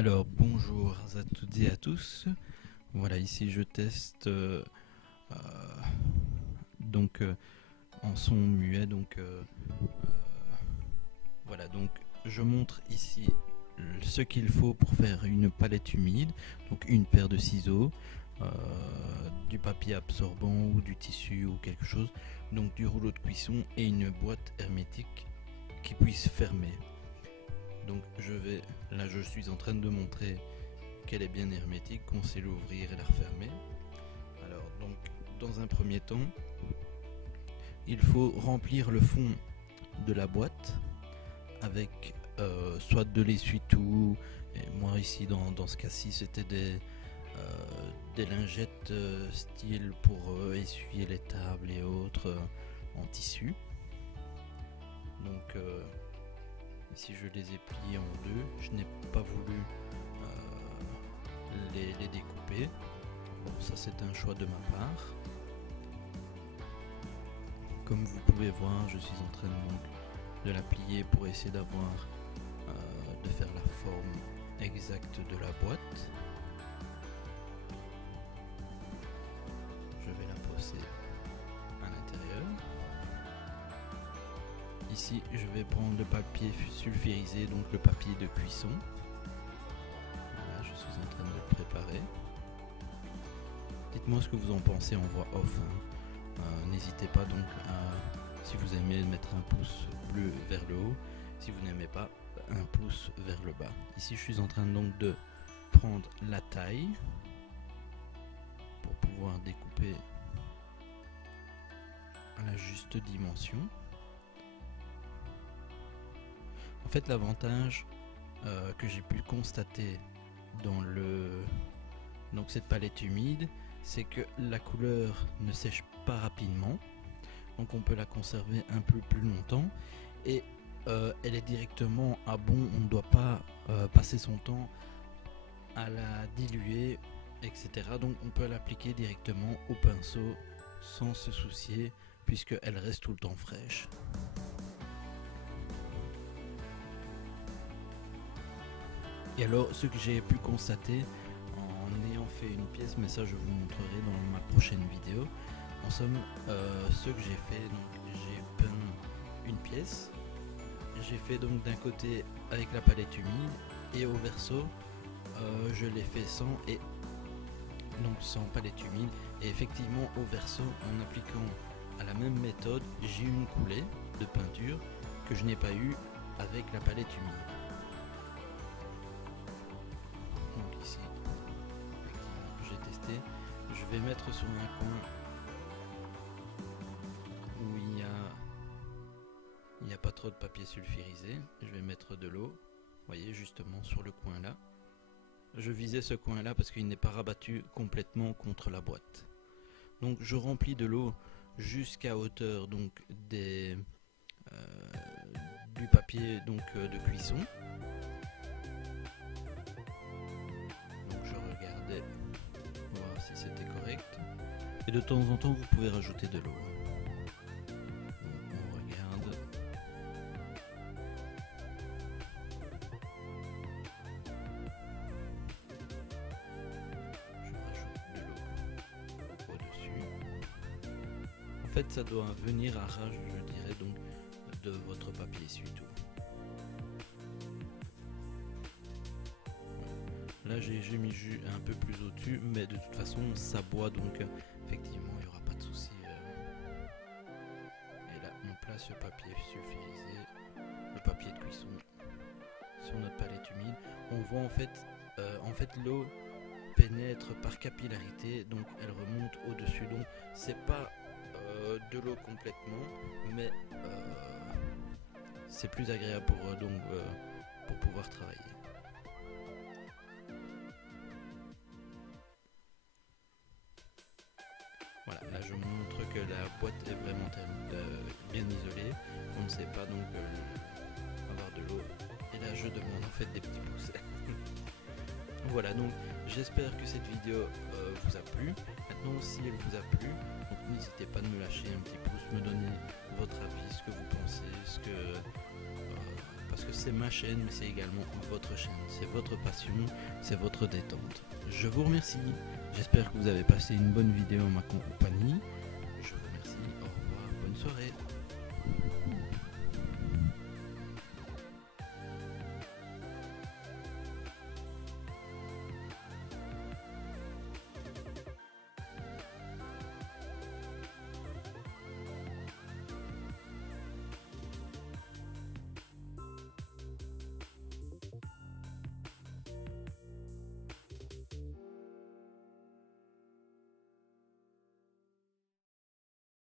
Alors bonjour à toutes et à tous. Voilà, ici je teste euh, en son muet. Voilà, donc je montre ici ce qu'il faut pour faire une palette humide. Donc une paire de ciseaux, du papier absorbant ou du tissu ou quelque chose. Donc du rouleau de cuisson et une boîte hermétique qui puisse fermer. Donc là je suis en train de montrer qu'elle est bien hermétique, qu'on sait l'ouvrir et la refermer. Alors donc dans un premier temps, il faut remplir le fond de la boîte avec soit de l'essuie-tout, et moi ici dans ce cas-ci c'était des lingettes style pour essuyer les tables et autres en tissu. Donc ici je les ai pliés en deux, je n'ai pas voulu les découper. Bon, ça c'est un choix de ma part. Comme vous pouvez voir, je suis en train donc de la plier pour essayer d'avoir de faire la forme exacte de la boîte. Je vais la poser à l'intérieur. Ici, je vais prendre le papier sulfurisé, donc le papier de cuisson. Voilà, je suis en train de le préparer. Dites-moi ce que vous en pensez en voix off. N'hésitez pas donc à, si vous aimez, mettre un pouce bleu vers le haut. Si vous n'aimez pas, un pouce vers le bas. Ici, je suis en train donc de prendre la taille pour pouvoir découper à la juste dimension. En fait, l'avantage que j'ai pu constater dans cette palette humide, c'est que la couleur ne sèche pas rapidement, donc on peut la conserver un peu plus longtemps et elle est directement à bon. On ne doit pas passer son temps à la diluer, etc. Donc on peut l'appliquer directement au pinceau sans se soucier, puisqu'elle reste tout le temps fraîche. Et alors, ce que j'ai pu constater en ayant fait une pièce, mais ça je vous montrerai dans ma prochaine vidéo. En somme, ce que j'ai fait, donc j'ai peint une pièce. J'ai fait donc d'un côté avec la palette humide et au verso, je l'ai fait sans palette humide. Et effectivement, au verso, en appliquant à la même méthode, j'ai eu une coulée de peinture que je n'ai pas eu avec la palette humide. Donc ici, effectivement, j'ai testé. Je vais mettre sur un coin où il n'y a pas trop de papier sulfurisé. Je vais mettre de l'eau. Vous voyez, justement sur le coin là. Je visais ce coin là parce qu'il n'est pas rabattu complètement contre la boîte. Donc je remplis de l'eau jusqu'à hauteur donc du papier de cuisson. Donc je regardais voir si c'était correct. Et de temps en temps vous pouvez rajouter de l'eau. On regarde. Je rajoute de l'eau au-dessus. En fait ça doit venir à rage, je dirais, donc de votre papier essuie-tout. Là j'ai mis un peu plus au-dessus, mais de toute façon ça boit, donc effectivement il n'y aura pas de souci. Et là on place le papier sulfurisé, le papier de cuisson sur notre palette humide. On voit en fait l'eau pénètre par capillarité, donc elle remonte au-dessus. Donc c'est pas de l'eau complètement, mais c'est plus agréable pour pouvoir travailler. Voilà, là je montre que la boîte est vraiment bien isolée. On ne sait pas donc avoir de l'eau. Et là je demande en fait des petits pouces. Voilà, donc j'espère que cette vidéo vous a plu. Maintenant, si elle vous a plu, n'hésitez pas de me lâcher un petit pouce, me donner votre avis, ce que vous pensez, parce que c'est c'est ma chaîne, mais c'est également votre chaîne. C'est votre passion, c'est votre détente. Je vous remercie. J'espère que vous avez passé une bonne vidéo en ma compagnie. Je vous remercie. Au revoir. Bonne soirée.